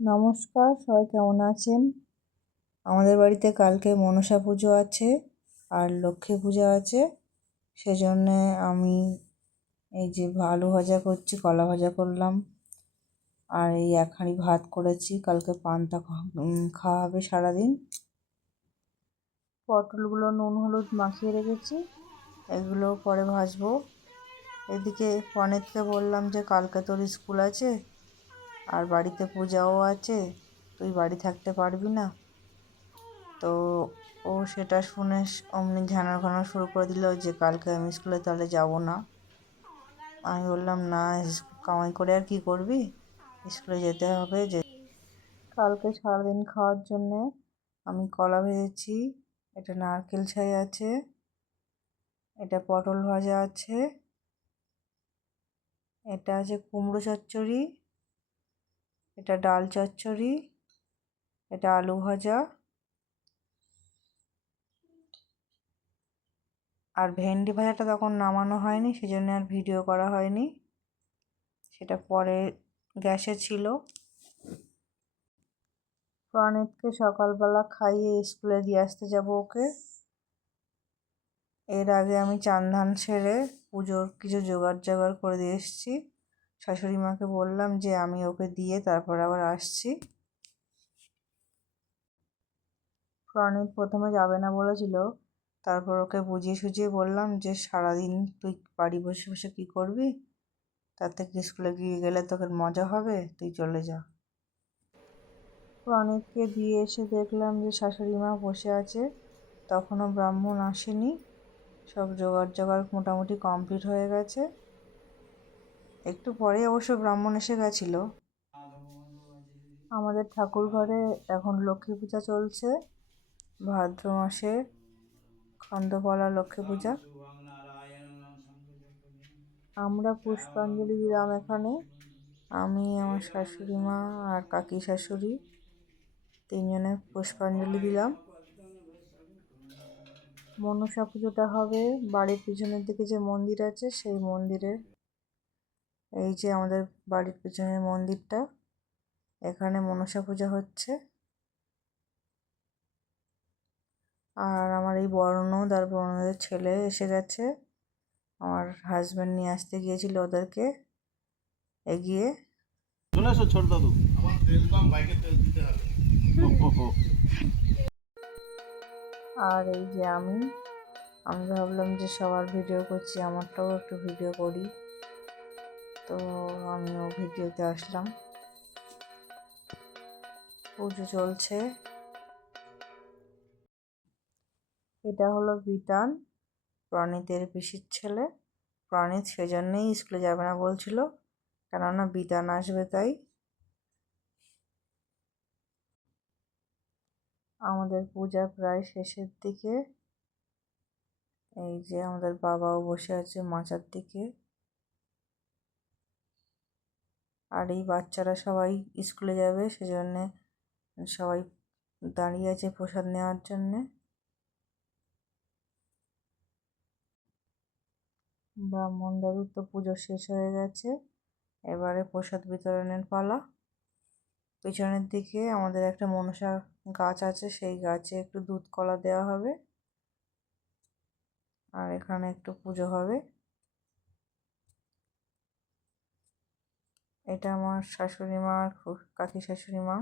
নমস্কার, সবাই কেমন আছেন? আমাদের বাড়িতে কালকে মনসা পুজো আছে আর লক্ষ্মী পূজা আছে। সেজন্যে আমি এই যে আলু ভাজা করছি, কলা ভাজা করলাম, আর এই এক হাঁড়ি ভাত করেছি। কালকে পান্তা খাওয়া হবে সারাদিন। পটলগুলো নুন হলুদ মাখিয়ে রেখেছি, এগুলো পরে ভাজবো। এদিকে পনিতকে বললাম যে কালকে তোর স্কুল আছে আর বাড়িতে পূজাও আছে, তুই বাড়ি থাকতে পারবি না। তো ও সেটা শুনে অমনি ঘানা শুরু করে দিল যে কালকে আমি স্কুলে তাহলে যাব না। আমি বললাম না, কামাই করে আর কি করবি, স্কুলে যেতে হবে। যে কালকে সারাদিন খাওয়ার জন্যে আমি কলা ভেজেছি, এটা নারকেল ছাই আছে, এটা পটল ভাজা আছে, এটা আছে কুমড়ো চচ্চড়ি, এটা ডাল চচ্চড়ি, এটা আলু ভাজা, আর ভেন্ডি ভাজাটা তখন নামানো হয়নি, সেজন্য আর ভিডিও করা হয়নি, সেটা পরে গ্যাসে ছিল। প্রণীতকে সকালবেলা খাইয়ে স্কুলে দিয়ে আসতে যাব ওকে। এর আগে আমি চান ধান সেরে পুজোর কিছু জোগাড় করে দিয়ে এসেছি। শাশুড়ি মাকে বললাম যে আমি ওকে দিয়ে তারপর আবার আসছি। প্রণীত প্রথমে যাবে না বলেছিল, তারপর ওকে বুঝিয়ে সুঝিয়ে বললাম যে সারাদিন তুই বাড়ি বসে বসে কী করবি, তার থেকে স্কুলে গিয়ে গেলে তোকে মজা হবে, তুই চলে যা। প্রণীতকে দিয়ে এসে দেখলাম যে শাশুড়ি মা বসে আছে, তখনও ব্রাহ্মণ আসেনি, সব জোগাড় মোটামুটি কমপ্লিট হয়ে গেছে। একটু পরে অবশ্য ব্রাহ্মণ এসে গেছিল। আমাদের ঠাকুর ঘরে এখন লক্ষ্মী পূজা চলছে, ভাদ্র মাসে খন্দপলা লক্ষ্মী পূজা। আমরা পুষ্পাঞ্জলি দিলাম এখানে, আমি, আমার শাশুড়ি মা আর কাকি শাশুড়ি তিনজনে পুষ্পাঞ্জলি দিলাম। মনসা পুজোটা হবে বাড়ির পিছনের দিকে যে মন্দির আছে সেই মন্দিরে। এই যে আমাদের বাড়ির পিছনের মন্দিরটা, এখানে মনসা পূজা হচ্ছে। আর আমার এই বড় ননদ আর বড় ননদের ছেলে এসে গেছে, আমার হাজব্যান্ড নিয়ে আসতে গিয়েছিল ওদেরকে এগিয়ে। ছোট দাদু, আমার তেল কম, বাইকের তেল দিতে হবে। আর এই যে আমি ভাবলাম যে সবার ভিডিও করছি, আমারটাও একটু ভিডিও করি, তো আমিও ভিডিওতে আসলাম। পুজো চলছে। এটা হলো বিতান, প্রণীতের পিসির ছেলে। প্রণীত সেজন্যেই স্কুলে যাবে না বলছিল, কেননা বিতান আসবে তাই। আমাদের পূজা প্রায় শেষের দিকে। এই যে আমাদের বাবাও বসে আছে মাচার দিকে, আর এই বাচ্চারা সবাই স্কুলে যাবে সেজন্যে সবাই দাঁড়িয়ে আছে প্রসাদ নেওয়ার জন্যে। ব্রাহ্মণ দাদুর তো পুজো শেষ হয়ে গেছে, এবারে প্রসাদ বিতরণের পালা। পিছনের দিকে আমাদের একটা মনসা গাছ আছে, সেই গাছে একটু দুধ কলা দেওয়া হবে, আর এখানে একটু পুজো হবে। এটা আমার শাশুড়ি মা আর কাকি শাশুড়ি মা।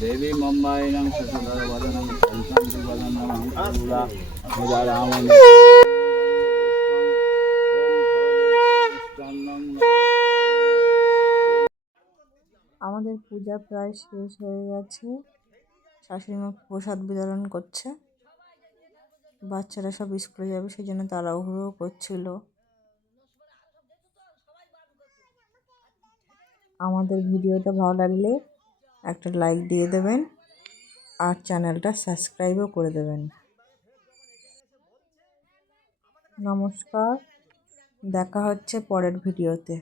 দেবী মুম্বাই আমাদের পূজা প্রায় শেষ হয়ে গেছে, শাশুড়ি মা প্রসাদ বিতরণ করছে। বাচ্চারা সব স্কুলে যাবে সেই জন্য তাড়াহুড়ো করছিল। আমাদের ভিডিওটা ভালো লাগলে একটা লাইক দিয়ে দেবেন আর চ্যানেলটা সাবস্ক্রাইবও করে দেবেন। নমস্কার, দেখা হচ্ছে পরের ভিডিওতে।